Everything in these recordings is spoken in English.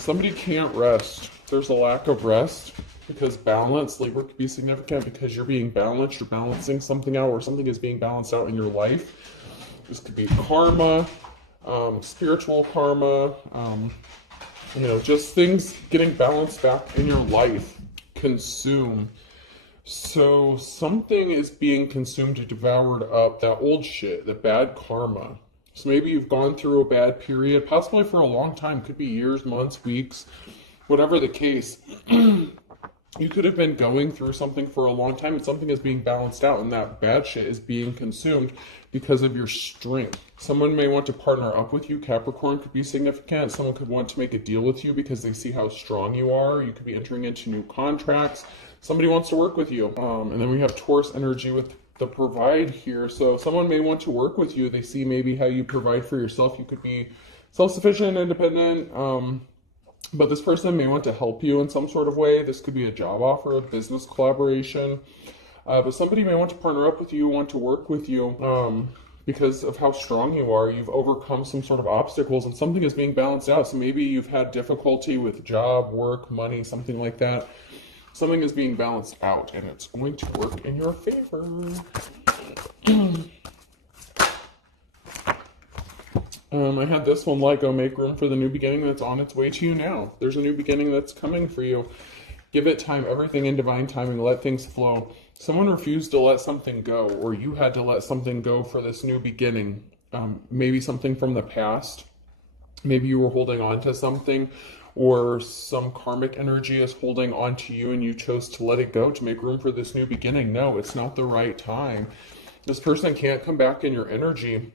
Somebody can't rest. There's a lack of rest because balance, Libra, could be significant because you're being balanced. You're balancing something out, or something is being balanced out in your life. This could be karma, spiritual karma, just things getting balanced back in your life. Consume. So something is being consumed, devoured up, that old shit, the bad karma. So maybe you've gone through a bad period, possibly for a long time, could be years, months, weeks, whatever the case. You could have been going through something for a long time and something is being balanced out, and that bad shit is being consumed because of your strength. Someone may want to partner up with you. Capricorn could be significant. Someone could want to make a deal with you because they see how strong you are. You could be entering into new contracts. Somebody wants to work with you. And then we have Taurus energy with the provide here. So someone may want to work with you. They see maybe how you provide for yourself. You could be self-sufficient, independent, but this person may want to help you in some sort of way. This could be a job offer, a business collaboration. But somebody may want to partner up with you, want to work with you because of how strong you are. You've overcome some sort of obstacles and something is being balanced out. So maybe you've had difficulty with job, work, money, something like that. Something is being balanced out and it's going to work in your favor. I had this one, let go, make room for the new beginning that's on its way to you now. There's a new beginning that's coming for you. Give it time, everything in divine timing, let things flow. Someone refused to let something go, or you had to let something go for this new beginning. Maybe something from the past. Maybe you were holding on to something, or some karmic energy is holding on to you and you chose to let it go to make room for this new beginning. No, it's not the right time. This person can't come back in your energy.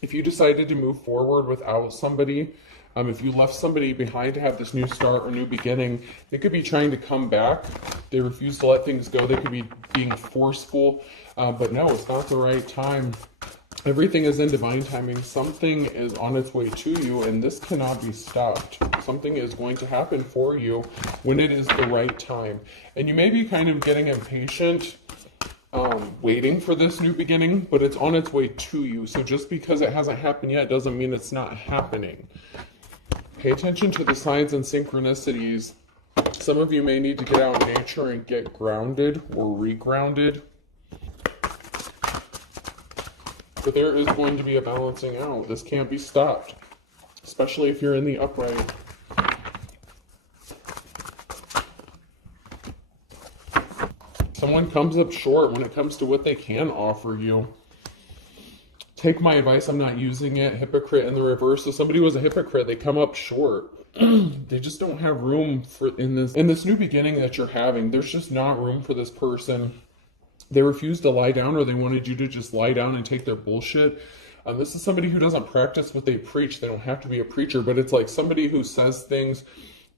If you decided to move forward without somebody, if you left somebody behind to have this new start or new beginning, they could be trying to come back. They refuse to let things go. They could be being forceful, but no, it's not the right time. Everything is in divine timing. Something is on its way to you, and this cannot be stopped. Something is going to happen for you when it is the right time. And you may be kind of getting impatient, waiting for this new beginning, but it's on its way to you. So just because it hasn't happened yet doesn't mean it's not happening. Pay attention to the signs and synchronicities. Some of you may need to get out in nature and get grounded or regrounded. But there is going to be a balancing out. This can't be stopped, especially if you're in the upright. Someone comes up short when it comes to what they can offer you. Take my advice, I'm not using it. Hypocrite in the reverse. So somebody was a hypocrite, they come up short. They just don't have room for in this new beginning that you're having. There's just not room for this person. They refused to lie down, or they wanted you to just lie down and take their bullshit. This is somebody who doesn't practice what they preach. They don't have to be a preacher, but it's like somebody who says things,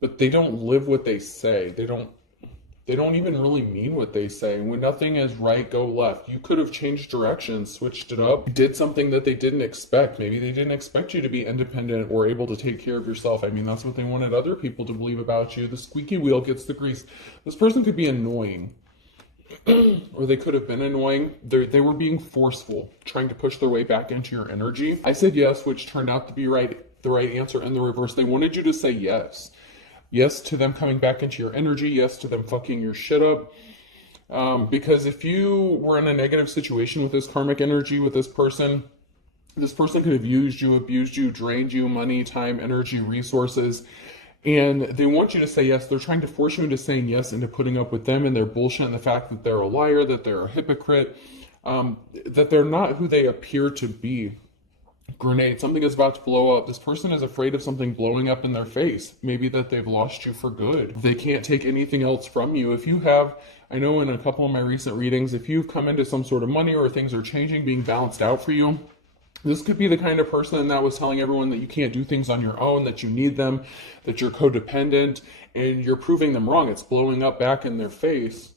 but they don't live what they say. They don't even really mean what they say. When nothing is right, go left. You could have changed directions, switched it up, did something that they didn't expect. Maybe they didn't expect you to be independent or able to take care of yourself. I mean, that's what they wanted other people to believe about you. The squeaky wheel gets the grease. This person could be annoying. Or they could have been annoying. They were being forceful, trying to push their way back into your energy. I said yes, which turned out to be the right answer. In the reverse, they wanted you to say yes. Yes to them coming back into your energy. Yes to them fucking your shit up. Because if you were in a negative situation with this karmic energy, with this person could have used you, abused you, drained you, money, time, energy, resources. And they want you to say yes. They're trying to force you into saying yes, into putting up with them and their bullshit, and the fact that they're a liar, that they're a hypocrite, that they're not who they appear to be. Grenade, something is about to blow up. This person is afraid of something blowing up in their face. Maybe that they've lost you for good. They can't take anything else from you. If you have, I know in a couple of my recent readings, if you've come into some sort of money or things are changing, being balanced out for you, this could be the kind of person that was telling everyone that you can't do things on your own, that you need them, that you're codependent, and you're proving them wrong. It's blowing up back in their face,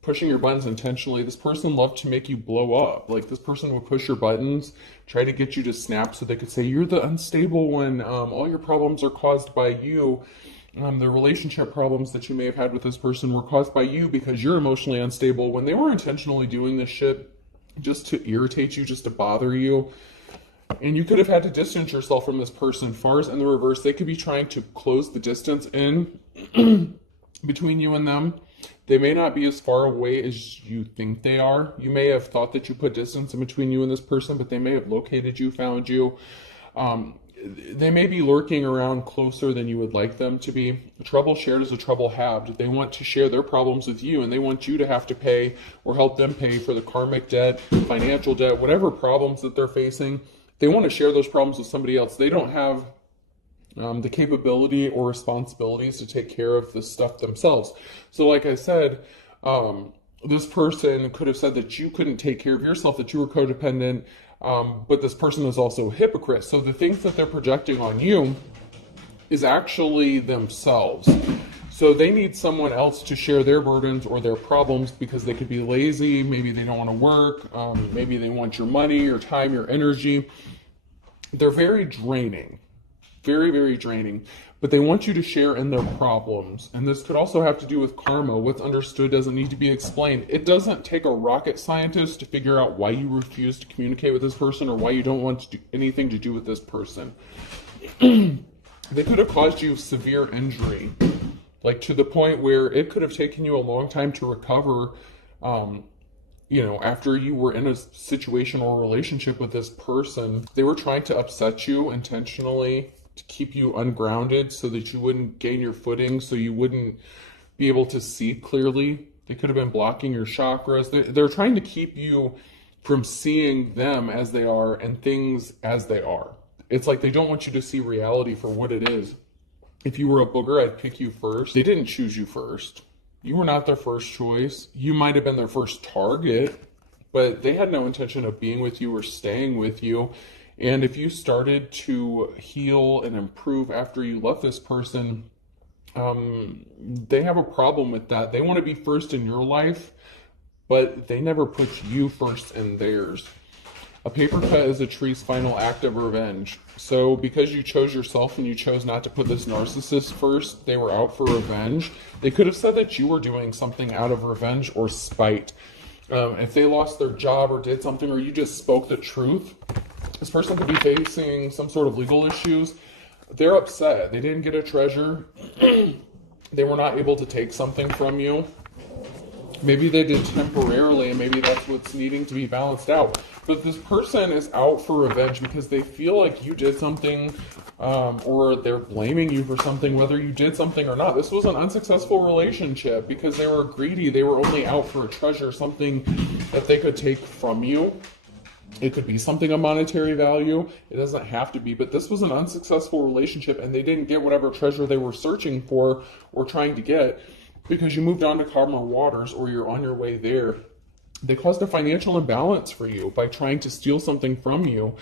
pushing your buttons intentionally. This person loved to make you blow up. Like, this person would push your buttons, try to get you to snap so they could say, you're the unstable one. All your problems are caused by you. The relationship problems that you may have had with this person were caused by you because you're emotionally unstable, when they were intentionally doing this shit just to irritate you, just to bother you. And you could have had to distance yourself from this person. Far as in the reverse, they could be trying to close the distance in between you and them. They may not be as far away as you think they are. You may have thought that you put distance in between you and this person, but they may have located you, found you. They may be lurking around closer than you would like them to be. Trouble shared is a trouble halved. They want to share their problems with you, and they want you to have to pay or help them pay for the karmic debt, financial debt, whatever problems that they're facing. They want to share those problems with somebody else. They don't have the capability or responsibilities to take care of this stuff themselves. So like I said, this person could have said that you couldn't take care of yourself, that you were codependent, but this person is also a hypocrite. So the things that they're projecting on you is actually themselves. So they need someone else to share their burdens or their problems because they could be lazy, maybe they don't want to work, maybe they want your money, your time, your energy. They're very draining, very, very draining, but they want you to share in their problems. And this could also have to do with karma. What's understood doesn't need to be explained. It doesn't take a rocket scientist to figure out why you refuse to communicate with this person or why you don't want to do anything to do with this person. They could have caused you severe injury, like to the point where it could have taken you a long time to recover, after you were in a situation or relationship with this person. They were trying to upset you intentionally to keep you ungrounded so that you wouldn't gain your footing, so you wouldn't be able to see clearly. They could have been blocking your chakras. They're trying to keep you from seeing them as they are and things as they are. It's like they don't want you to see reality for what it is. If you were a booger, I'd pick you first. They didn't choose you first. You were not their first choice. You might have been their first target, but they had no intention of being with you or staying with you. And if you started to heal and improve after you left this person, they have a problem with that. They want to be first in your life, but they never put you first in theirs. A paper cut is a tree's final act of revenge. So because you chose yourself and you chose not to put this narcissist first, they were out for revenge. They could have said that you were doing something out of revenge or spite. If they lost their job or did something, or you just spoke the truth, this person could be facing some sort of legal issues. They're upset. They didn't get a treasure. They were not able to take something from you. Maybe they did temporarily, and maybe that's what's needing to be balanced out. But this person is out for revenge because they feel like you did something, or they're blaming you for something, whether you did something or not. This was an unsuccessful relationship because they were greedy. They were only out for a treasure, something that they could take from you. It could be something of monetary value. It doesn't have to be, but this was an unsuccessful relationship, and they didn't get whatever treasure they were searching for or trying to get because you moved on to calmer waters, or you're on your way there. They caused a financial imbalance for you by trying to steal something from you.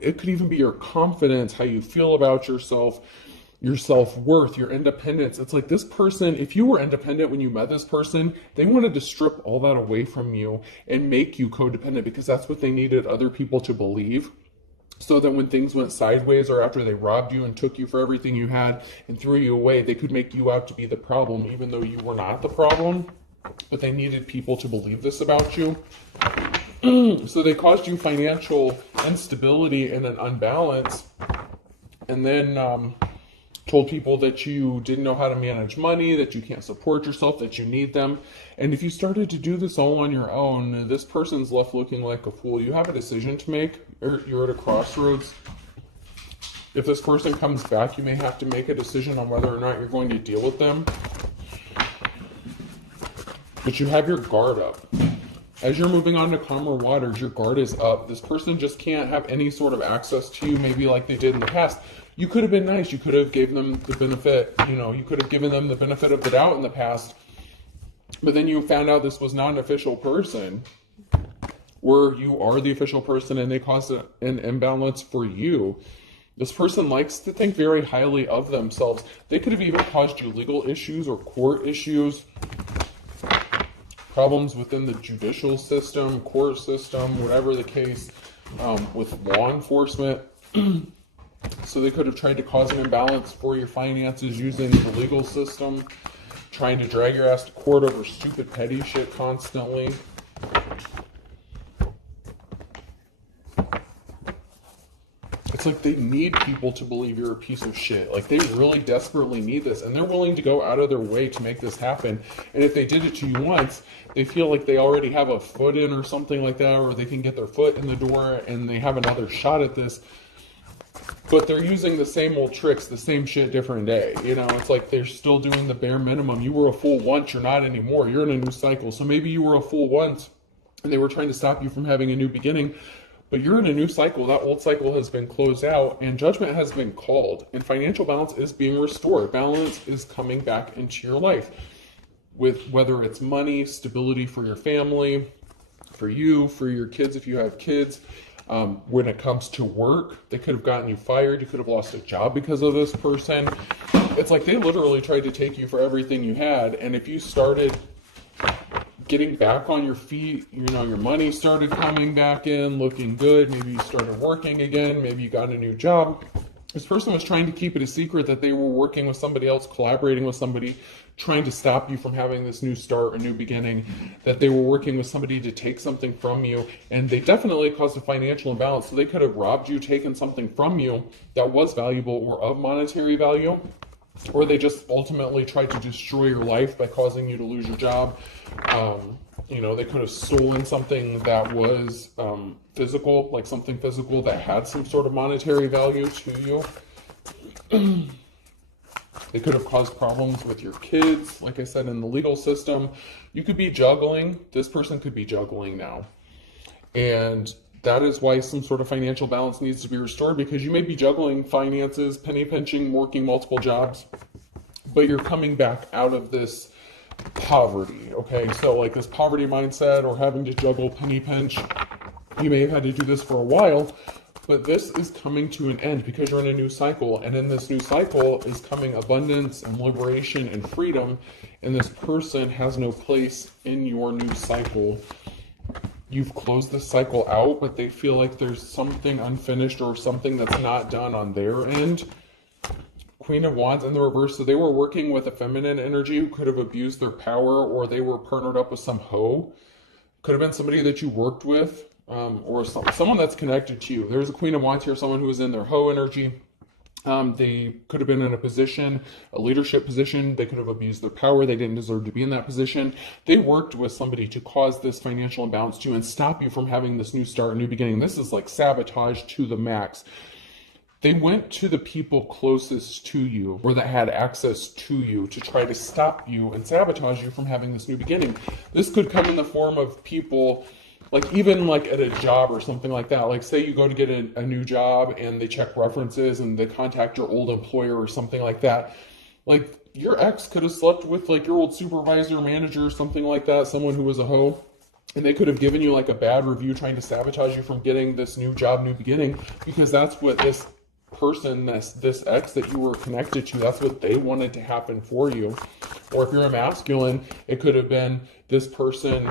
It could even be your confidence, how you feel about yourself, your self-worth, your independence. It's like this person, if you were independent when you met this person, they wanted to strip all that away from you and make you codependent because that's what they needed other people to believe. So that when things went sideways, or after they robbed you and took you for everything you had and threw you away, they could make you out to be the problem, even though you were not the problem. But they needed people to believe this about you. So they caused you financial instability and an unbalance. And then told people that you didn't know how to manage money, that you can't support yourself, that you need them. And if you started to do this all on your own, this person's left looking like a fool. You have a decision to make. You're at a crossroads. If this person comes back, you may have to make a decision on whether or not you're going to deal with them. But you have your guard up. As you're moving on to calmer waters, your guard is up. This person just can't have any sort of access to you, maybe like they did in the past. You could have been nice. You could have given them the benefit, you could have given them the benefit of the doubt in the past. But then you found out this was not an official person, where you are the official person, and they caused an imbalance for you. This person likes to think very highly of themselves. They could have even caused you legal issues or court issues, problems within the judicial system, court system, whatever the case, with law enforcement. So they could have tried to cause an imbalance for your finances using the legal system, trying to drag your ass to court over stupid petty shit constantly. It's like they need people to believe you're a piece of shit. Like they really desperately need this, and they're willing to go out of their way to make this happen. And if they did it to you once, they feel like they already have a foot in or something like that, or they can get their foot in the door and they have another shot at this. But they're using the same old tricks, the same shit, different day. You know, it's like they're still doing the bare minimum. You were a fool once, you're not anymore. You're in a new cycle. So maybe you were a fool once and they were trying to stop you from having a new beginning. But you're in a new cycle. That old cycle has been closed out and judgment has been called. And financial balance is being restored. Balance is coming back into your life. With whether it's money, stability for your family, for you, for your kids if you have kids. When it comes to work, they could have gotten you fired. You could have lost a job because of this person. It's like they literally tried to take you for everything you had. And if you started getting back on your feet, you know, your money started coming back in, looking good. Maybe you started working again. Maybe you got a new job. This person was trying to keep it a secret that they were working with somebody else, collaborating with somebody, trying to stop you from having this new start or new beginning, that they were working with somebody to take something from you. And they definitely caused a financial imbalance. So they could have robbed you, taken something from you that was valuable or of monetary value. Or they just ultimately tried to destroy your life by causing you to lose your job. You know, they could have stolen something that was physical, like something physical that had some sort of monetary value to you. They could have caused problems with your kids. Like I said, in the legal system, you could be juggling. This person could be juggling now. And that is why some sort of financial balance needs to be restored, because you may be juggling finances, penny pinching, working multiple jobs, but you're coming back out of this poverty, okay? So like this poverty mindset or having to juggle penny pinch, you may have had to do this for a while, but this is coming to an end because you're in a new cycle. And in this new cycle is coming abundance and liberation and freedom. And this person has no place in your new cycle. You've closed the cycle out, but they feel like there's something unfinished or something that's not done on their end. Queen of Wands in the reverse. So they were working with a feminine energy who could have abused their power, or they were partnered up with some hoe. Could have been somebody that you worked with, or someone that's connected to you. There's a Queen of Wands here, someone who was in their hoe energy. They could have been in a position, a leadership position. They could have abused their power. They didn't deserve to be in that position. They worked with somebody to cause this financial imbalance to you and stop you from having this new start, new beginning. This is like sabotage to the max. They went to the people closest to you or that had access to you to try to stop you and sabotage you from having this new beginning. This could come in the form of people, like even like at a job or something like that. Like say you go to get a new job and they check references and they contact your old employer or something like that. Like your ex could have slept with like your old supervisor, manager, or something like that, someone who was a hoe. And they could have given you like a bad review trying to sabotage you from getting this new job, new beginning, because that's what this person, this ex that you were connected to, that's what they wanted to happen for you. Or if you're a masculine, it could have been this person,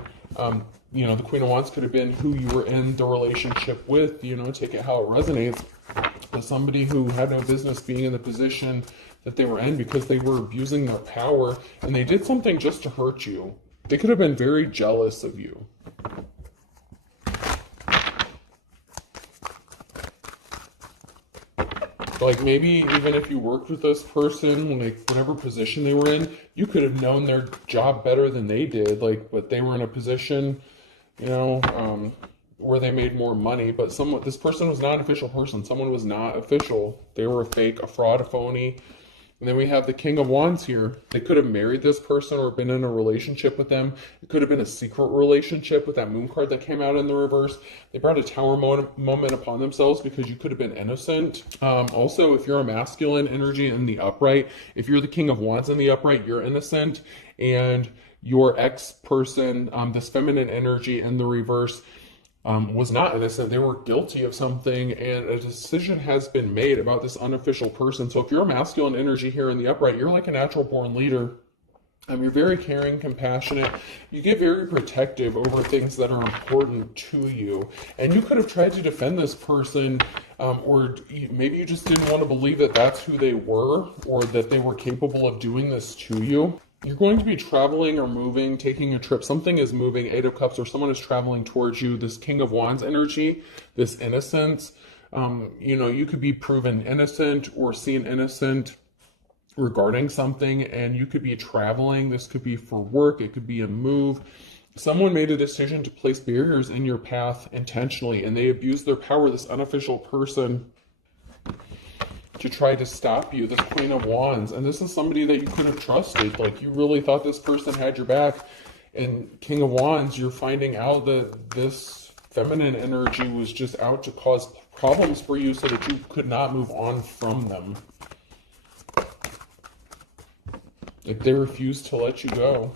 you know, the Queen of Wands could have been who you were in the relationship with, you know, take it how it resonates. But somebody who had no business being in the position that they were in because they were abusing their power and they did something just to hurt you. They could have been very jealous of you. Like maybe even if you worked with this person, like whatever position they were in, you could have known their job better than they did. Like, but they were in a position, you know, where they made more money. But this person was not an official person. Someone was not official. They were a fake, a fraud, a phony. And then we have the King of Wands here. They could have married this person or been in a relationship with them. It could have been a secret relationship with that moon card that came out in the reverse. They brought a tower moment upon themselves because you could have been innocent. Also, if you're a masculine energy in the upright, if you're the King of Wands in the upright, you're innocent. And your ex-person, this feminine energy in the reverse, was not innocent. They were guilty of something, and a decision has been made about this unofficial person. So if you're a masculine energy here in the upright, you're like a natural born leader. You're very caring, compassionate. You get very protective over things that are important to you. And you could have tried to defend this person, or maybe you just didn't want to believe that that's who they were, or that they were capable of doing this to you. You're going to be traveling or moving, taking a trip. Something is moving, Eight of Cups, or someone is traveling towards you. This King of Wands energy, this innocence, You know, you could be proven innocent or seen innocent regarding something, and you could be traveling. This could be for work, it could be a move. Someone made a decision to place barriers in your path intentionally, and they abused their power, this unofficial person, to try to stop you, this Queen of Wands. And this is somebody that you could have trusted. Like, you really thought this person had your back. And King of Wands, you're finding out that this feminine energy was just out to cause problems for you so that you could not move on from them. Like, they refused to let you go.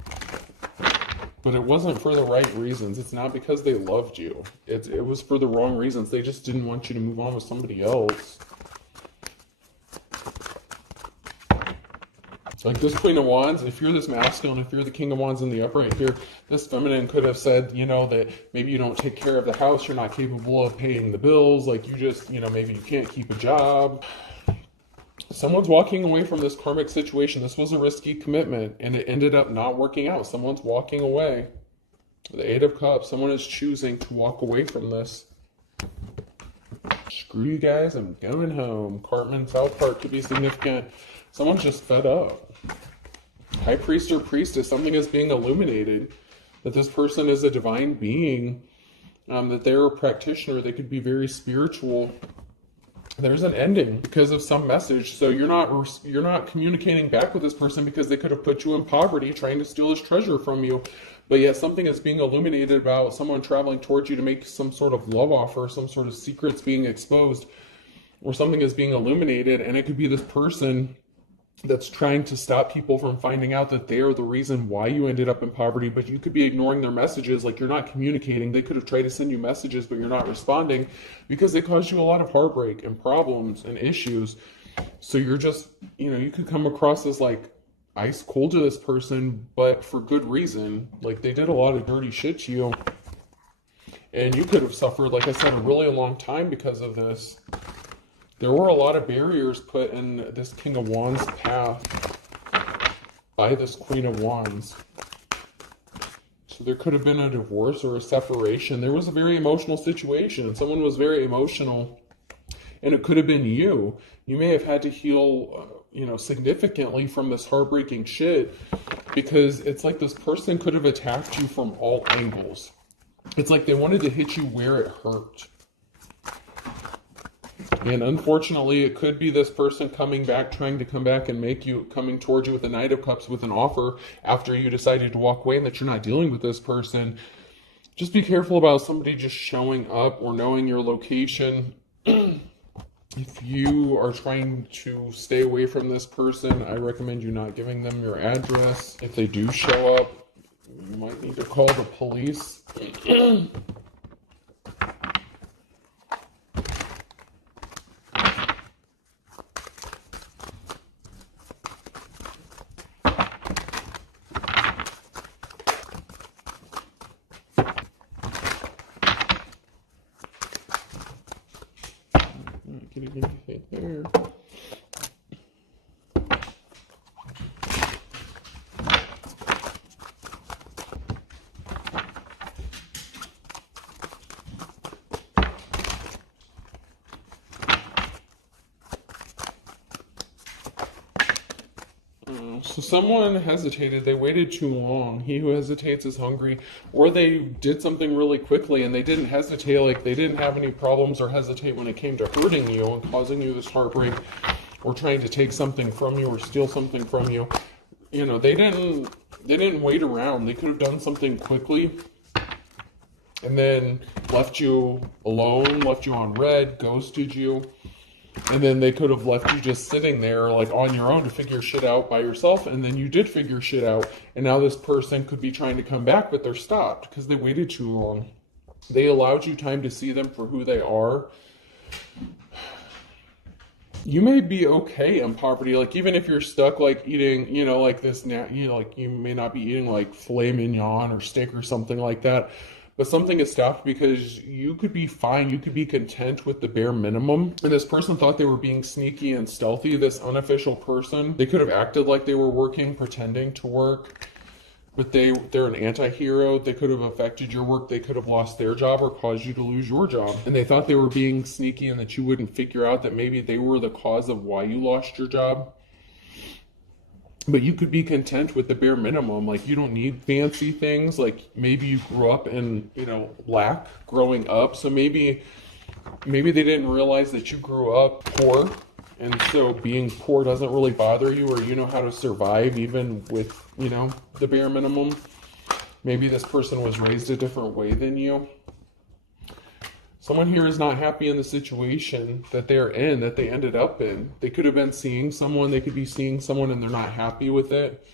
But it wasn't for the right reasons. It's not because they loved you. It was for the wrong reasons. They just didn't want you to move on with somebody else. Like this Queen of Wands, if you're this masculine, if you're the King of Wands in the upright here, this feminine could have said, you know, that maybe you don't take care of the house, you're not capable of paying the bills, like you just, you know, maybe you can't keep a job. Someone's walking away from this karmic situation. This was a risky commitment, and it ended up not working out. Someone's walking away. The Eight of Cups, someone is choosing to walk away from this. Screw you guys, I'm going home. Cartman, South Park could be significant. Someone's just fed up. High Priest or Priestess, something is being illuminated. That this person is a divine being. That they're a practitioner. They could be very spiritual. There's an ending because of some message. So you're not communicating back with this person because they could have put you in poverty trying to steal his treasure from you. But yet something is being illuminated about someone traveling towards you to make some sort of love offer, some sort of secrets being exposed, or something is being illuminated. And it could be this person that's trying to stop people from finding out that they are the reason why you ended up in poverty, but you could be ignoring their messages, like you're not communicating. They could have tried to send you messages, but you're not responding because they caused you a lot of heartbreak and problems and issues. So you're just, you know, you could come across as like ice cold to this person, but for good reason. Like they did a lot of dirty shit to you, and you could have suffered, like I said, a really long time because of this. There were a lot of barriers put in this King of Wands path by this Queen of Wands. So there could have been a divorce or a separation. There was a very emotional situation, and someone was very emotional, and it could have been you. You may have had to heal, you know, significantly from this heartbreaking shit, because it's like this person could have attacked you from all angles. It's like they wanted to hit you where it hurt. And unfortunately, it could be this person coming back, trying to come back and make you, coming towards you with the Knight of Cups with an offer after you decided to walk away and that you're not dealing with this person. Just be careful about somebody just showing up or knowing your location. If you are trying to stay away from this person, I recommend you not giving them your address. If they do show up, you might need to call the police. Getting anything there. So someone hesitated, they waited too long. He who hesitates is hungry. Or they did something really quickly and they didn't hesitate, like they didn't have any problems or hesitate when it came to hurting you and causing you this heartbreak or trying to take something from you or steal something from you. You know, they didn't wait around. They could have done something quickly and then left you alone, left you on red, ghosted you. And then they could have left you just sitting there like on your own to figure shit out by yourself. And then you did figure shit out. And now this person could be trying to come back, but they're stopped because they waited too long. They allowed you time to see them for who they are. You may be okay in poverty. Like even if you're stuck like eating, you know, like this, you know, like you may not be eating like filet mignon or steak or something like that. But something is stopped because you could be fine. You could be content with the bare minimum. And this person thought they were being sneaky and stealthy. This unofficial person, they could have acted like they were working, pretending to work. but they're an anti-hero. They could have affected your work. They could have lost their job or caused you to lose your job. And they thought they were being sneaky and that you wouldn't figure out that maybe they were the cause of why you lost your job. But you could be content with the bare minimum. Like, you don't need fancy things. Like, maybe you grew up in, lack growing up. So maybe they didn't realize that you grew up poor. And so being poor doesn't really bother you, or you know how to survive even with, the bare minimum. Maybe this person was raised a different way than you. Someone here is not happy in the situation that they're in, that they ended up in. They could have been seeing someone, they could be seeing someone and they're not happy with it.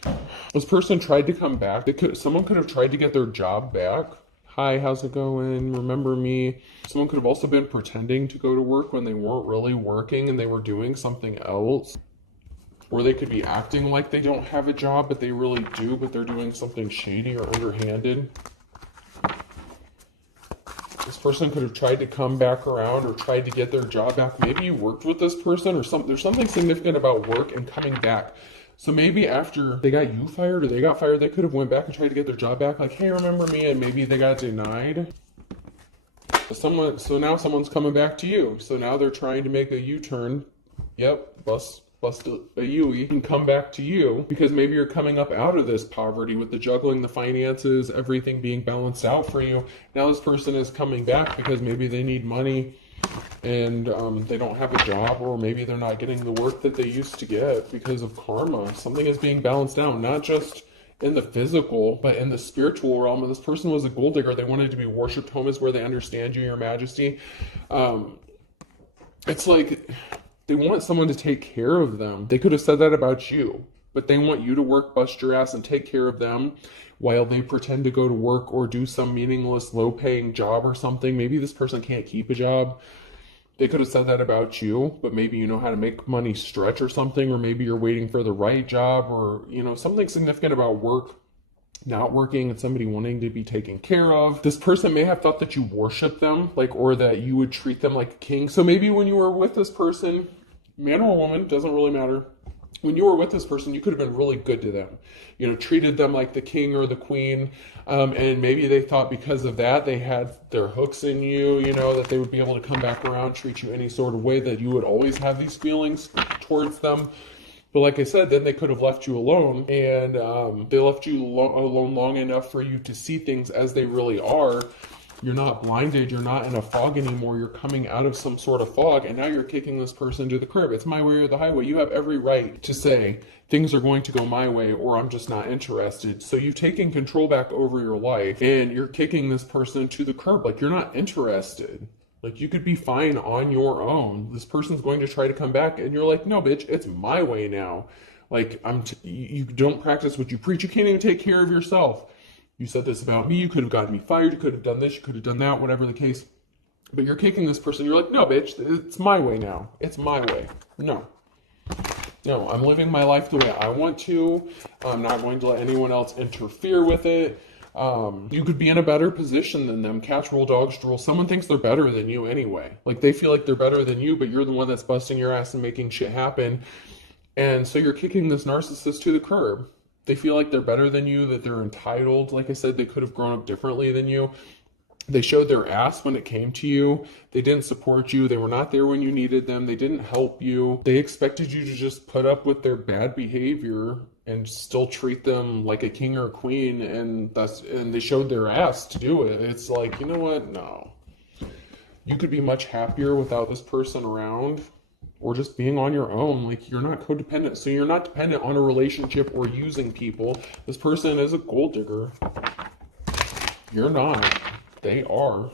This person tried to come back. Someone could have tried to get their job back. Hi, how's it going? Remember me? Someone could have also been pretending to go to work when they weren't really working and they were doing something else. Or they could be acting like they don't have a job, but they really do, but they're doing something shady or underhanded. This person could have tried to come back around or tried to get their job back. Maybe you worked with this person, or there's something significant about work and coming back. So maybe after they got you fired or they got fired, they could have went back and tried to get their job back. Like, hey, remember me? And maybe they got denied. So now someone's coming back to you. So now they're trying to make a U-turn. Yep, bust a U-E and come back to you, because maybe you're coming up out of this poverty with the juggling, the finances, everything being balanced out for you. Now this person is coming back because maybe they need money and they don't have a job, or maybe they're not getting the work that they used to get because of karma. Something is being balanced out, not just in the physical, but in the spiritual realm. And this person was a gold digger. They wanted to be worshipped. Home is where they understand you, your majesty. It's like they want someone to take care of them. They could have said that about you, but they want you to work, bust your ass, and take care of them while they pretend to go to work or do some meaningless, low-paying job or something. Maybe this person can't keep a job. They could have said that about you, but maybe you know how to make money stretch or something, or maybe you're waiting for the right job, or, something significant about work not working and somebody wanting to be taken care of. This person may have thought that you worship them, or that you would treat them like a king. So maybe when you were with this person, man or woman, doesn't really matter. When you were with this person, you could have been really good to them. Treated them like the king or the queen. And maybe they thought because of that, they had their hooks in you, that they would be able to come back around, treat you any sort of way, that you would always have these feelings towards them. But like I said, then they could have left you alone, and they left you alone long enough for you to see things as they really are. You're not blinded. You're not in a fog anymore. You're coming out of some sort of fog, and now you're kicking this person to the curb. It's my way or the highway. You have every right to say things are going to go my way, or I'm just not interested. So you've taken control back over your life, and you're kicking this person to the curb. Like, you're not interested. Like, you could be fine on your own. This person's going to try to come back, and you're like, no, bitch, it's my way now. Like, you don't practice what you preach. You can't even take care of yourself. You said this about me. You could have gotten me fired. You could have done this. You could have done that, whatever the case. But you're kicking this person. You're like, no, bitch, it's my way now. It's my way. No, I'm living my life the way I want to. I'm not going to let anyone else interfere with it. You could be in a better position than them. Cats rule, dogs rule. Someone thinks they're better than you anyway. Like, they feel like they're better than you, but you're the one that's busting your ass and making shit happen. And so you're kicking this narcissist to the curb. They feel like they're better than you, that they're entitled. Like I said, they could have grown up differently than you. They showed their ass when it came to you. They didn't support you. They were not there when you needed them. They didn't help you. They expected you to just put up with their bad behavior and still treat them like a king or a queen, and they showed their ass to do it. It's like, you know what? No. You could be much happier without this person around, or just being on your own. Like, you're not codependent, so you're not dependent on a relationship or using people. This person is a gold digger. You're not. They are.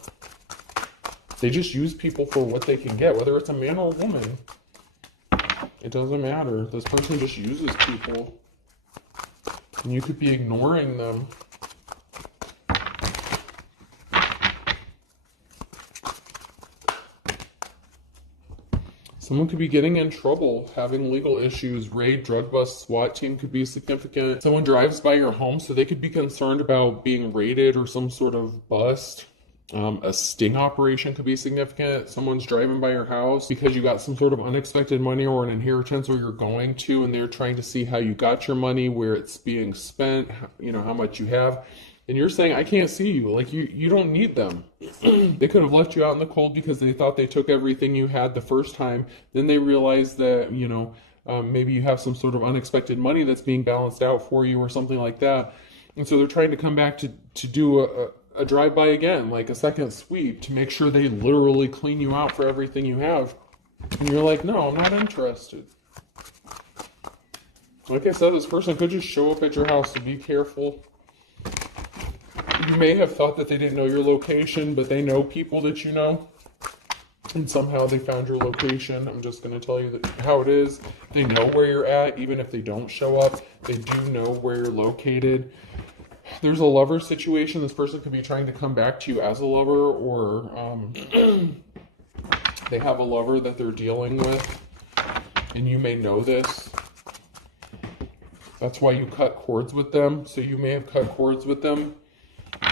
They just use people for what they can get, whether it's a man or a woman. It doesn't matter. This person just uses people. And you could be ignoring them. Someone could be getting in trouble, having legal issues, raid, drug bust, SWAT team could be significant. Someone drives by your home, so they could be concerned about being raided or some sort of bust. A sting operation could be significant. Someone's driving by your house because you got some sort of unexpected money or an inheritance, or you're going to, and they're trying to see how you got your money, where it's being spent, how much you have. And you're saying, I can't see you. Like, you don't need them. They could have left you out in the cold because they thought they took everything you had the first time. Then they realized that, maybe you have some sort of unexpected money that's being balanced out for you or something like that. And so they're trying to come back to do a drive-by again, like a second sweep, to make sure they literally clean you out for everything you have. And you're like, no, I'm not interested. Like I said, this person could just show up at your house, so be careful. You may have thought that they didn't know your location, but they know people that you know. And somehow they found your location. I'm just going to tell you how it is. They know where you're at, even if they don't show up. They do know where you're located. There's a lover situation. This person could be trying to come back to you as a lover, or they have a lover that they're dealing with, and you may know this. That's why you cut cords with them. So you may have cut cords with them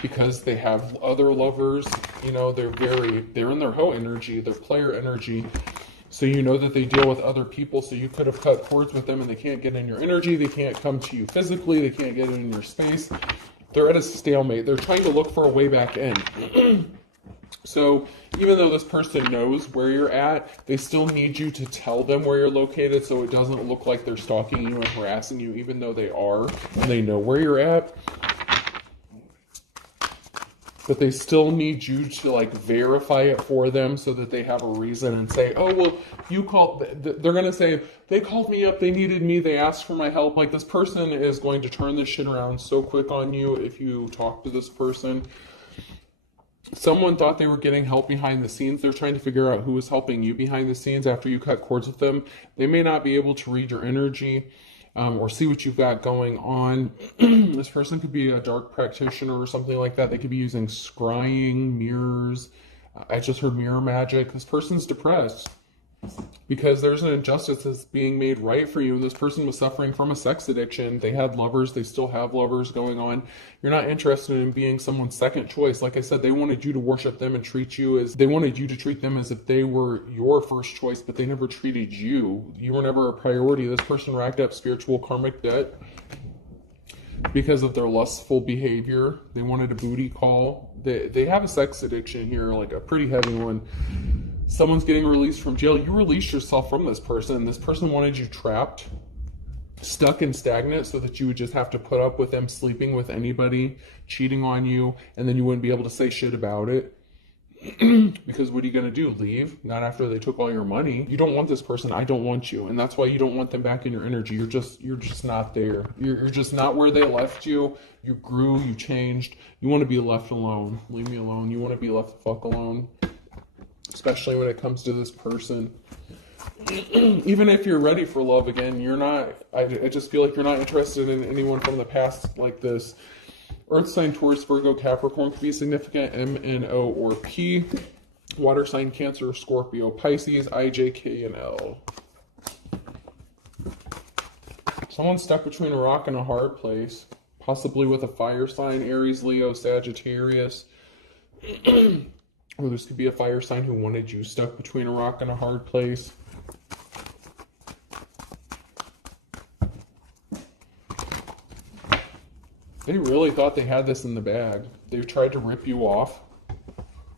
because they have other lovers. They're in their hoe energy, their player energy. So you know that they deal with other people. So you could have cut cords with them, and they can't get in your energy. They can't come to you physically. They can't get in your space. They're at a stalemate. They're trying to look for a way back in. So even though this person knows where you're at, they still need you to tell them where you're located, so it doesn't look like they're stalking you and harassing you, even though they are, and they know where you're at. But they still need you to verify it for them, so that they have a reason and say, oh, well, you called. They're going to say, they called me up, they needed me, they asked for my help. Like, this person is going to turn this shit around so quick on you if you talk to this person. Someone thought they were getting help behind the scenes. They're trying to figure out who is helping you behind the scenes after you cut cords with them. They may not be able to read your energy. Or see what you've got going on. This person could be a dark practitioner or something like that. They could be using scrying, mirrors. I just heard mirror magic. This person's depressed because there's an injustice that's being made right for you. And this person was suffering from a sex addiction. They had lovers. They still have lovers going on. You're not interested in being someone's second choice. Like I said, they wanted you to worship them and they wanted you to treat them as if they were your first choice, but they never treated you. You were never a priority. This person racked up spiritual karmic debt because of their lustful behavior. They wanted a booty call. They have a sex addiction here, like a pretty heavy one. Someone's getting released from jail. You released yourself from this person. This person wanted you trapped, stuck and stagnant, so that you would just have to put up with them sleeping with anybody, cheating on you, and then you wouldn't be able to say shit about it. Because what are you going to do? Leave? Not after they took all your money. You don't want this person. I don't want you. And that's why you don't want them back in your energy. You're just not there. You're just not where they left you. You grew, you changed. You want to be left alone. Leave me alone. You want to be left the fuck alone. Especially when it comes to this person. Even if you're ready for love again, you're not. I just feel like you're not interested in anyone from the past like this. Earth sign, Taurus, Virgo, Capricorn could be significant. M, N, O, or P. Water sign, Cancer, Scorpio, Pisces, I, J, K, and L. Someone's stuck between a rock and a hard place. Possibly with a fire sign, Aries, Leo, Sagittarius. Or this could be a fire sign who wanted you stuck between a rock and a hard place. They really thought they had this in the bag. They tried to rip you off.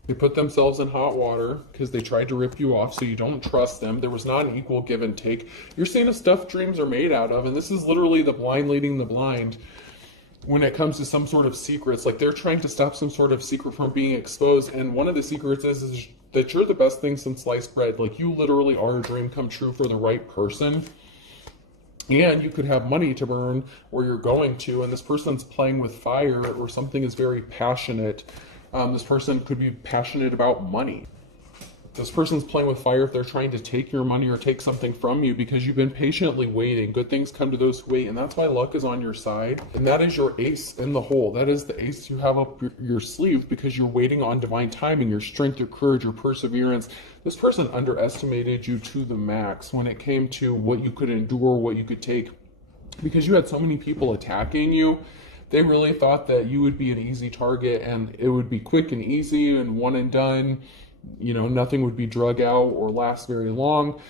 They put themselves in hot water because they tried to rip you off, so you don't trust them. There was not an equal give and take. You're seeing the stuff dreams are made out of, and this is literally the blind leading the blind. When it comes to some sort of secrets, like they're trying to stop some sort of secret from being exposed, and one of the secrets is that you're the best thing since sliced bread. Like, you literally are a dream come true for the right person, and you could have money to burn where you're going to, and this person's playing with fire, or something is very passionate. This person could be passionate about money. This person's playing with fire if they're trying to take your money or take something from you because you've been patiently waiting. Good things come to those who wait, and that's why luck is on your side. And that is your ace in the hole. That is the ace you have up your sleeve because you're waiting on divine timing, your strength, your courage, your perseverance. This person underestimated you to the max when it came to what you could endure, what you could take, because you had so many people attacking you They really thought that you would be an easy target and it would be quick and easy and one and done. You know, nothing would be drug out or last very long.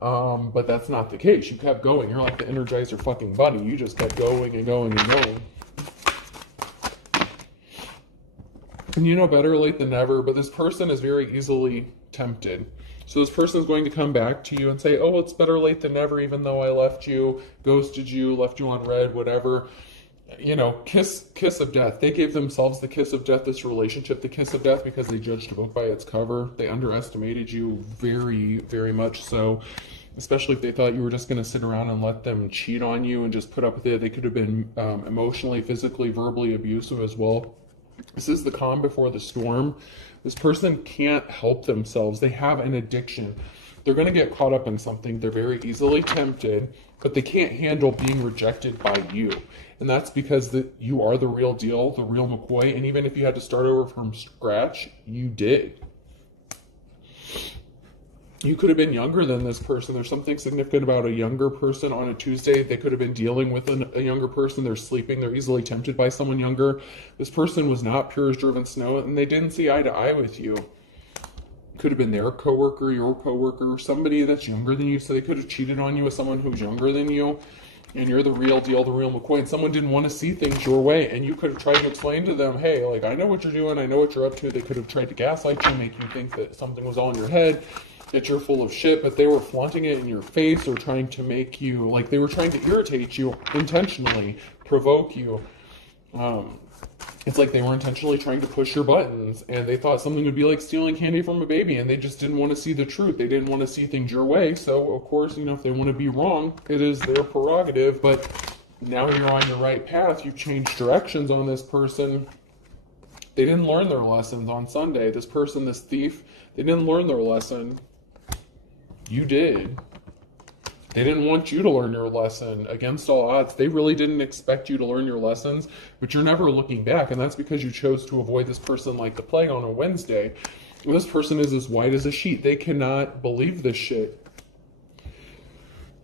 But that's not the case. You kept going. You're like the Energizer fucking bunny. You just kept going and going and going. And you know, better late than never, but this person is very easily tempted. So this person is going to come back to you and say, oh, it's better late than never, even though I left you, ghosted you, left you on red, whatever. You know, kiss of death. They gave themselves the kiss of death, this relationship, the kiss of death, because they judged a book by its cover. They underestimated you very, very much so, especially if they thought you were just going to sit around and let them cheat on you and just put up with it. They could have been emotionally, physically, verbally abusive as well. This is the calm before the storm. This person can't help themselves. They have an addiction. They're going to get caught up in something. They're very easily tempted, but they can't handle being rejected by you. And that's because you are the real deal, the real McCoy. And even if you had to start over from scratch, you did. You could have been younger than this person. There's something significant about a younger person on a Tuesday. They could have been dealing with a younger person. They're sleeping. They're easily tempted by someone younger. This person was not pure as driven snow, and they didn't see eye to eye with you. Could have been their coworker, your coworker, somebody that's younger than you. So they could have cheated on you with someone who's younger than you. And you're the real deal, the real McCoy. And someone didn't want to see things your way. And you could have tried to explain to them, hey, like, I know what you're doing. I know what you're up to. They could have tried to gaslight you, make you think that something was all in your head, that you're full of shit, but they were flaunting it in your face or trying to make you, like, they were trying to irritate you intentionally, provoke you. It's like they were intentionally trying to push your buttons, and they thought something would be like stealing candy from a baby, and they just didn't want to see the truth. They didn't want to see things your way. So, of course, you know, if they want to be wrong, it is their prerogative. But now you're on your right path. You've changed directions on this person. They didn't learn their lessons on Sunday. This person, this thief, they didn't learn their lesson. You did. They didn't want you to learn your lesson. Against all odds, they really didn't expect you to learn your lessons, but you're never looking back, and that's because you chose to avoid this person like the plague on a Wednesday. And this person is as white as a sheet. They cannot believe this shit.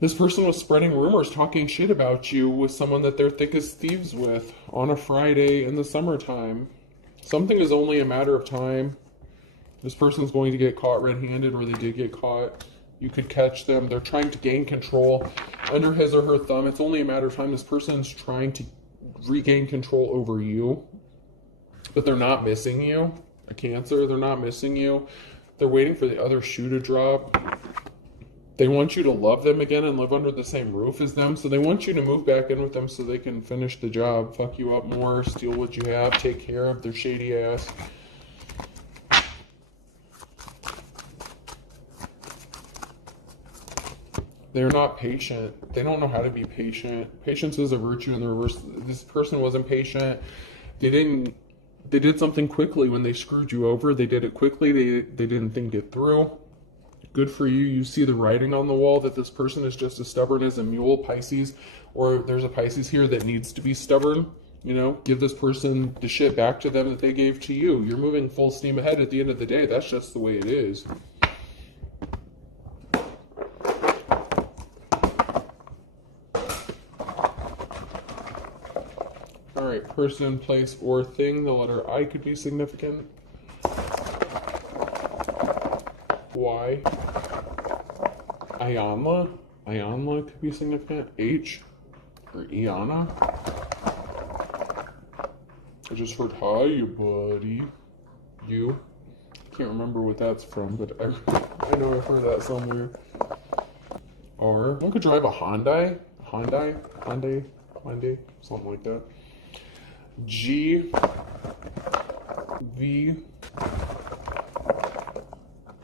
This person was spreading rumors, talking shit about you with someone that they're thick as thieves with on a Friday in the summertime. Something is only a matter of time. This person's going to get caught red-handed, or they did get caught. You could catch them. They're trying to gain control under his or her thumb. It's only a matter of time. This person's trying to regain control over you, but they're not missing you. A Cancer, they're not missing you. They're waiting for the other shoe to drop. They want you to love them again and live under the same roof as them. So they want you to move back in with them so they can finish the job, fuck you up more, steal what you have, take care of their shady ass. They're not patient. They don't know how to be patient. Patience is a virtue in the reverse. This person wasn't patient. They did something quickly when they screwed you over. They did it quickly. They didn't think it through. Good for you. You see the writing on the wall that this person is just as stubborn as a mule, Pisces, or there's a Pisces here that needs to be stubborn. You know, give this person the shit back to them that they gave to you. You're moving full steam ahead at the end of the day. That's just the way it is. Alright, person, place, or thing. The letter I could be significant. Y. Ayanla. Ayanla could be significant. H. Or Iana. I just heard, hi, you buddy. You. Can't remember what that's from, but I know I've heard that somewhere. R. One could drive a Hyundai. Hyundai, something like that. G. V.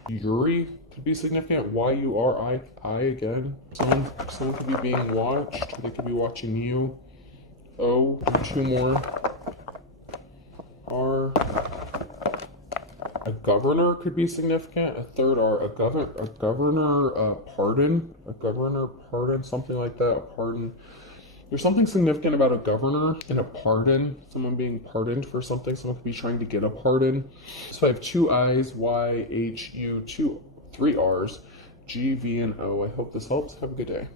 Yuri could be significant. Y-U-R-I again. Someone could be being watched. They could be watching you. O. Two more. R. A governor could be significant. A third R. A governor pardon, something like that. A pardon. There's something significant about a governor and a pardon. Someone being pardoned for something. Someone could be trying to get a pardon. So I have two I's, Y, H, U, three R's, G, V, and O. I hope this helps. Have a good day.